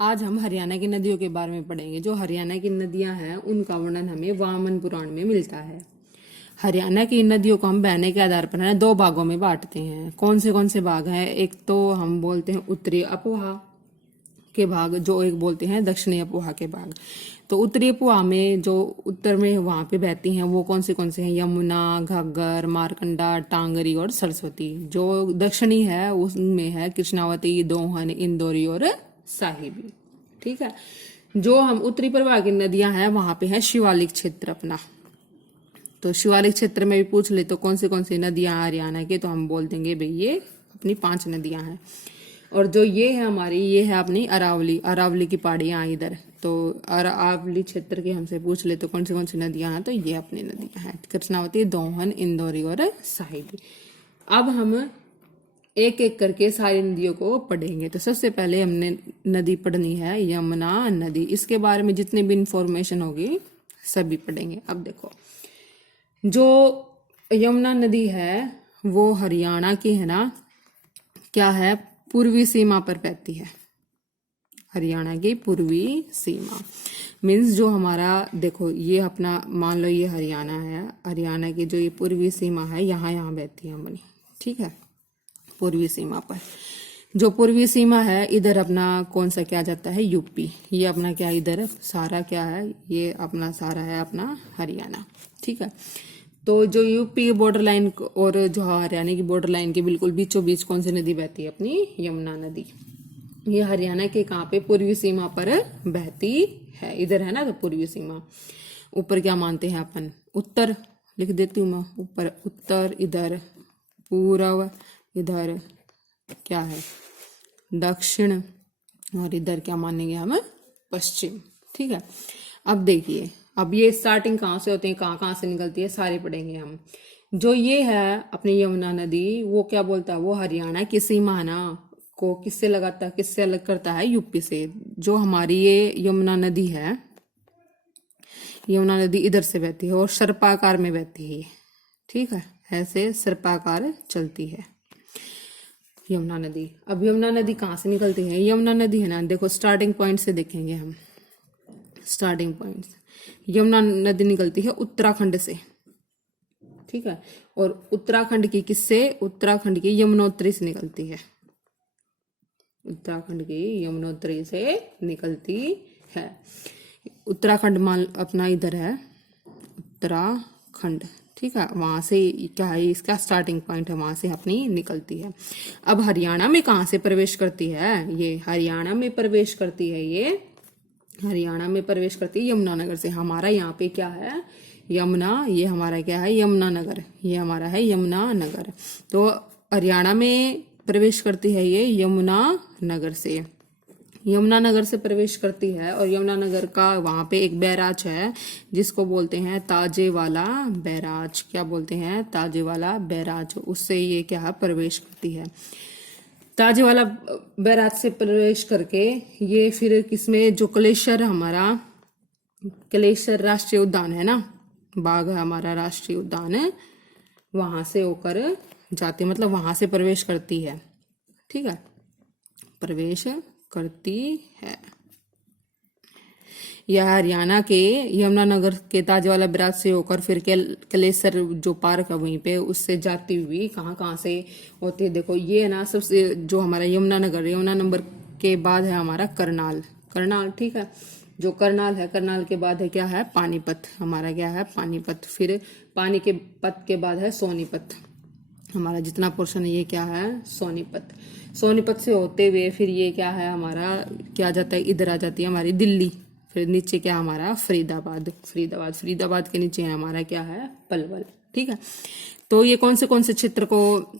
आज हम हरियाणा की नदियों के बारे में पढ़ेंगे। जो हरियाणा की नदियां हैं उनका वर्णन हमें वामन पुराण में मिलता है। हरियाणा की नदियों को हम बहने के आधार पर दो भागों में बांटते हैं। कौन से भाग हैं? एक तो हम बोलते हैं उत्तरी अपोहा के भाग, जो एक बोलते हैं दक्षिणी अपोहा के भाग। तो उत्तरी अपोहा में जो उत्तर में वहां पे बहती हैं वो कौन से हैं? यमुना, घग्गर, मारकंडा, टांगरी और सरस्वती। जो दक्षिणी है उसमें है कृष्णावती, दोहन, इंदौरी और साहिबी। ठीक है। जो हम उत्तरी प्रवाह की नदियां हैं वहां पे है शिवालिक क्षेत्र अपना। तो शिवालिक क्षेत्र में भी पूछ ले तो कौन सी नदियां हरियाणा के, तो हम बोल देंगे भाई ये अपनी 5 नदियां हैं। और जो ये है हमारी, ये है अपनी अरावली की पहाड़ियां इधर। तो अरावली क्षेत्र के हमसे पूछ ले तो कौन सी नदियां हैं, तो ये अपनी नदियां हैं कृष्णावती, दोहन, इंदौरी और साहिबी। अब हम एक एक करके सारी नदियों को पढ़ेंगे। तो सबसे पहले हमने नदी पढ़नी है यमुना नदी। इसके बारे में जितनी भी इंफॉर्मेशन होगी सभी पढ़ेंगे। अब देखो, जो यमुना नदी है वो हरियाणा की है ना, क्या है, पूर्वी सीमा पर बहती है। हरियाणा की पूर्वी सीमा मीन्स जो हमारा, देखो ये अपना मान लो ये हरियाणा है, हरियाणा की जो ये पूर्वी सीमा है यहाँ बहती है अपनी। ठीक है, पूर्वी सीमा पर। जो पूर्वी सीमा है इधर अपना कौन सा क्या जाता है? यूपी। ये अपना क्या इधर सारा क्या है? ये अपना सारा है अपना हरियाणा। ठीक है। तो जो यूपी की बॉर्डर लाइन और जो हरियाणा की बॉर्डर लाइन के बिल्कुल बीचों बीच कौन सी नदी बहती है? अपनी यमुना नदी। ये हरियाणा के कहाँ पे? पूर्वी सीमा पर बहती है। इधर है ना, तो पूर्वी सीमा। ऊपर क्या मानते हैं अपन? उत्तर लिख देती हूँ मैं, ऊपर उत्तर, इधर पूर्व, इधर क्या है? दक्षिण, और इधर क्या मानेंगे हम? पश्चिम। ठीक है। अब देखिए, अब ये स्टार्टिंग कहाँ से होते हैं, कहाँ से निकलती है, सारे पढ़ेंगे हम। जो ये है अपनी यमुना नदी, वो क्या बोलता है? वो हरियाणा की सीमा है ना को किससे लगाता है, किससे अलग करता है? यूपी से। जो हमारी ये यमुना नदी है, यमुना नदी इधर से बहती है और सर्पाकार में बहती है। ठीक है, ऐसे सर्पाकार चलती है यमुना नदी। अब यमुना नदी कहाँ से निकलती है? यमुना नदी है ना, देखो स्टार्टिंग पॉइंट से देखेंगे हम। स्टार्टिंग पॉइंट से यमुना नदी निकलती है उत्तराखंड से। ठीक है। और उत्तराखंड की किससे? उत्तराखंड की यमुनोत्री से निकलती है। उत्तराखंड की यमुनोत्री से निकलती है। उत्तराखंड मान अपना इधर है उत्तराखंड। ठीक है, वहां से क्या है, इसका स्टार्टिंग पॉइंट है, वहां से अपनी निकलती है। अब हरियाणा में कहाँ से प्रवेश करती है? ये हरियाणा में प्रवेश करती है, ये हरियाणा में प्रवेश करती है यमुनानगर से। हमारा यहाँ पे क्या है? यमुना। ये हमारा क्या है? यमुनानगर। ये हमारा है यमुनानगर। तो हरियाणा में प्रवेश करती है ये यमुनानगर से। यमुनानगर से प्रवेश करती है और यमुनानगर का वहां पे एक बैराज है जिसको बोलते हैं ताजेवाला बैराज। क्या बोलते हैं? ताजेवाला बैराज। उससे ये क्या है? प्रवेश करती है। ताजेवाला बैराज से प्रवेश करके ये फिर किसमें? जो कलेश्वर हमारा, कलेश्वर राष्ट्रीय उद्यान है ना, बाघ है हमारा राष्ट्रीय उद्यान है, वहां से होकर जाती है, मतलब वहां से प्रवेश करती है। ठीक है, प्रवेश करती है। यह हरियाणा के यमुनानगर के ताजवाला बैराज से होकर फिर कलेसर जो पार्क है वहीं पे उससे जाती हुई कहाँ से होती है? देखो ये है ना, सबसे जो हमारा यमुनानगर, यमुना नंबर के बाद है हमारा करनाल। ठीक है, जो करनाल है, करनाल के बाद है क्या है? पानीपत। हमारा क्या है? पानीपत। फिर पानी के पत के बाद है सोनीपत। हमारा जितना पोर्शन है ये क्या है? सोनीपत। सोनीपत से होते हुए फिर ये क्या है हमारा, क्या जाता है? इधर आ जाती है हमारी दिल्ली। फिर नीचे क्या हमारा? फरीदाबाद के नीचे है हमारा क्या है? पलवल। ठीक है। तो ये कौन से क्षेत्र को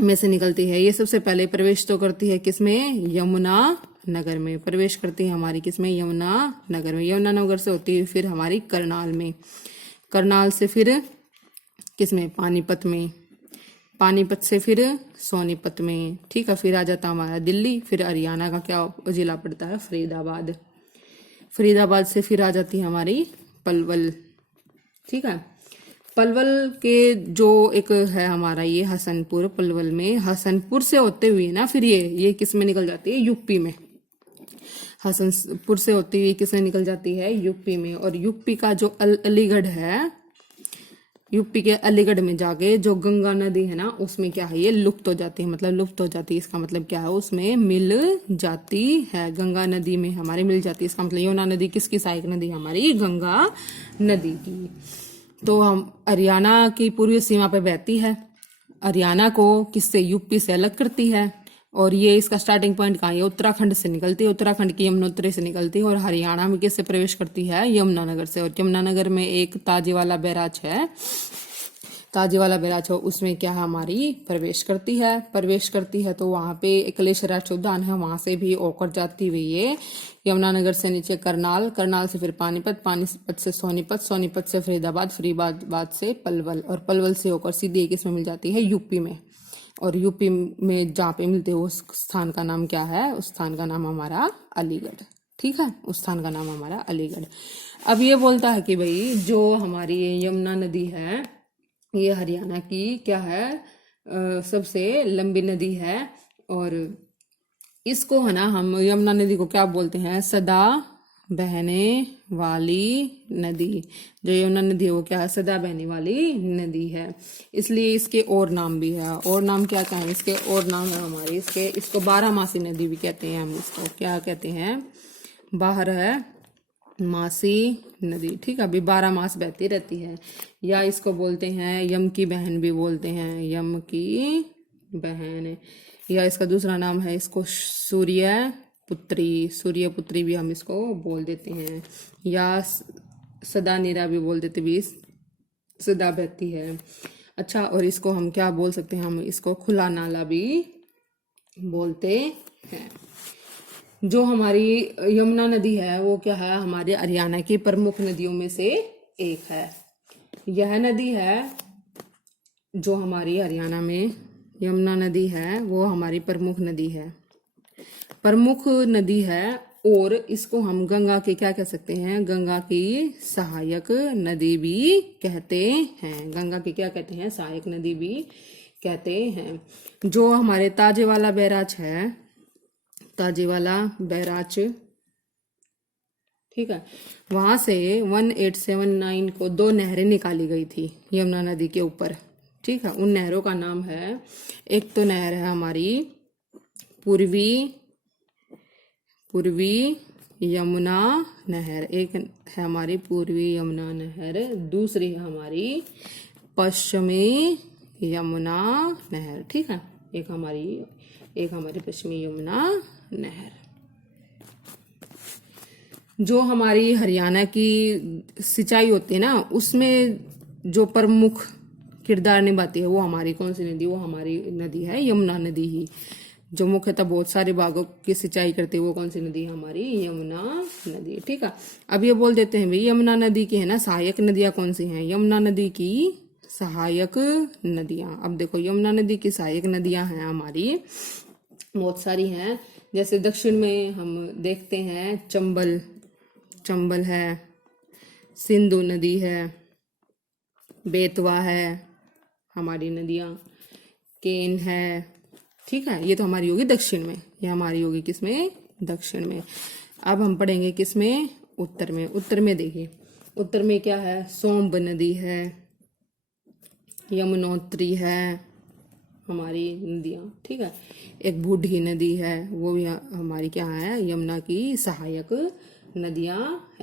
में से निकलती है? ये सबसे पहले प्रवेश तो करती है किसमें? यमुना नगर में प्रवेश करती है हमारी, किसमें? यमुना नगर में। यमुना नगर से होती है फिर हमारी करनाल में, करनाल से फिर किसमें? पानीपत में, पानीपत से फिर सोनीपत में। ठीक है, फिर आ जाता हमारा दिल्ली। फिर हरियाणा का क्या जिला पड़ता है? फरीदाबाद। फरीदाबाद से फिर आ जाती है हमारी पलवल। ठीक है, पलवल के जो एक है हमारा ये हसनपुर, पलवल में हसनपुर से होते हुए ना फिर ये किस में निकल जाती है? यूपी में। हसनपुर से होती हुई किसमें निकल जाती है, यूपी में। और यूपी का जो अलीगढ़ है, यूपी के अलीगढ़ में जाके जो गंगा नदी है ना, उसमें क्या है, ये लुप्त हो जाती है। मतलब लुप्त हो जाती है, इसका मतलब क्या है, उसमें मिल जाती है, गंगा नदी में हमारे मिल जाती है। इसका मतलब यमुना नदी किसकी सहायक नदी है, हमारी गंगा नदी की। तो हम हरियाणा की पूर्वी सीमा पे बहती है। हरियाणा को किससे, यूपी से अलग करती है। और ये इसका स्टार्टिंग पॉइंट कहाँ है, उत्तराखंड से निकलती है, उत्तराखंड की यमुनोत्री से निकलती है और हरियाणा में किससे प्रवेश करती है, यमुनानगर से। और यमुनानगर में एक ताजेवाला बैराज है, ताजेवाला बैराज है, उसमें क्या है, हमारी प्रवेश करती है। तो वहां पे एकलेश्वर राष्ट्रीय उद्यान है, वहां से भी होकर जाती हुई ये यमुनानगर से नीचे करनाल, करनाल से फिर पानीपत, पानीपत से सोनीपत, सोनीपत से फरीदाबाद, फरीदाबाद से पलवल, और पलवल से होकर सीधे किसमें मिल जाती है, यूपी में। और यूपी में जहाँ पे मिलते हैं उस स्थान का नाम क्या है, उस स्थान का नाम हमारा अलीगढ़। ठीक है, उस स्थान का नाम हमारा अलीगढ़। अब ये बोलता है कि भाई जो हमारी यमुना नदी है, ये हरियाणा की क्या है, सबसे लंबी नदी है। और इसको है ना, हम यमुना नदी को क्या बोलते हैं, सदा बहने वाली नदी। जो यमुना नदी है वो क्या है, सदा बहने वाली नदी है। इसलिए इसके और नाम भी है। और नाम क्या क्या है इसके, और नाम है हमारे इसके, इसको 12 मासी नदी भी कहते हैं। हम इसको क्या कहते हैं, बाहर है मासी नदी। ठीक है, अभी 12 मास बहती रहती है। या इसको बोलते हैं यम की बहन भी बोलते हैं, यम की बहन। या इसका दूसरा नाम है इसको सूर्य पुत्री, सूर्य पुत्री भी हम इसको बोल देते हैं। या सदा नीरा भी बोल देते, भी सदा बहती है। अच्छा, और इसको हम क्या बोल सकते हैं, हम इसको खुला नाला भी बोलते हैं। जो हमारी यमुना नदी है वो क्या है, हमारे हरियाणा की प्रमुख नदियों में से एक है। यह नदी है जो हमारी हरियाणा में यमुना नदी है, वो हमारी प्रमुख नदी है, प्रमुख नदी है। और इसको हम गंगा के क्या कह सकते हैं, गंगा की सहायक नदी भी कहते हैं। गंगा की क्या कहते हैं, सहायक नदी भी कहते हैं। जो हमारे ताजेवाला बैराज है, ताजेवाला बैराज, ठीक है, वहां से 1879 को 2 नहरें निकाली गई थी यमुना नदी के ऊपर। ठीक है, उन नहरों का नाम है, एक तो नहर है हमारी पूर्वी यमुना नहर, एक है हमारी पूर्वी यमुना नहर, दूसरी है हमारी पश्चिमी यमुना नहर। ठीक है, एक हमारी पश्चिमी यमुना नहर। जो हमारी हरियाणा की सिंचाई होती है ना, उसमें जो प्रमुख किरदार निभाती है वो हमारी कौन सी नदी, वो हमारी नदी है यमुना नदी ही। जो मुख्यतः बहुत सारे बागों की सिंचाई करती है वो कौन सी नदी है, हमारी यमुना नदी। ठीक है, अब ये बोल देते हैं भाई यमुना नदी की है ना सहायक नदियां कौन सी हैं, यमुना नदी की सहायक नदियां। अब देखो यमुना नदी की सहायक नदियां हैं हमारी बहुत सारी हैं। जैसे दक्षिण में हम देखते हैं चंबल है, सिंधु नदी है, बेतवा है, हमारी नदियां, केन है। ठीक है, ये तो हमारी होगी दक्षिण में, ये हमारी होगी किसमें, दक्षिण में। अब हम पढ़ेंगे किसमें, उत्तर में। उत्तर में देखिए, उत्तर में क्या है, सोम्ब नदी है, यमुनोत्री है, हमारी नदियां। ठीक है, एक बूढ़ी नदी है, वो भी हमारी क्या है, यमुना की सहायक नदियां है।